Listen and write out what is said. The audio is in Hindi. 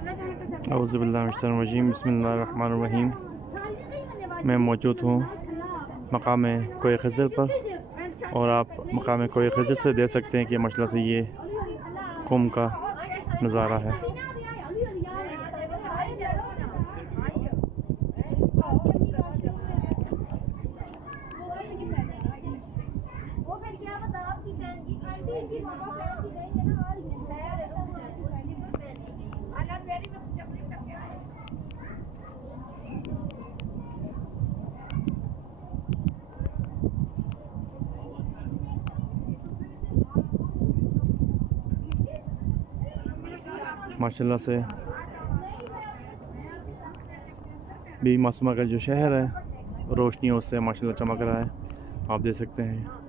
औज़ुबिल्लाहिमिनश्शैतानिर्रजीम बिस्मिल्लाहिर्रहमानिर्रहीम। मैं मौजूद हूँ मकाम कोय खज़र पर और आप मकाम कोय खज़र से देख सकते हैं कि माशाअल्लाह से ये कुम का नज़ारा है। माशाअल्लाह से भी मासूमा का जो शहर है रोशनियों से माशाअल्लाह चमक रहा है, आप देख सकते हैं।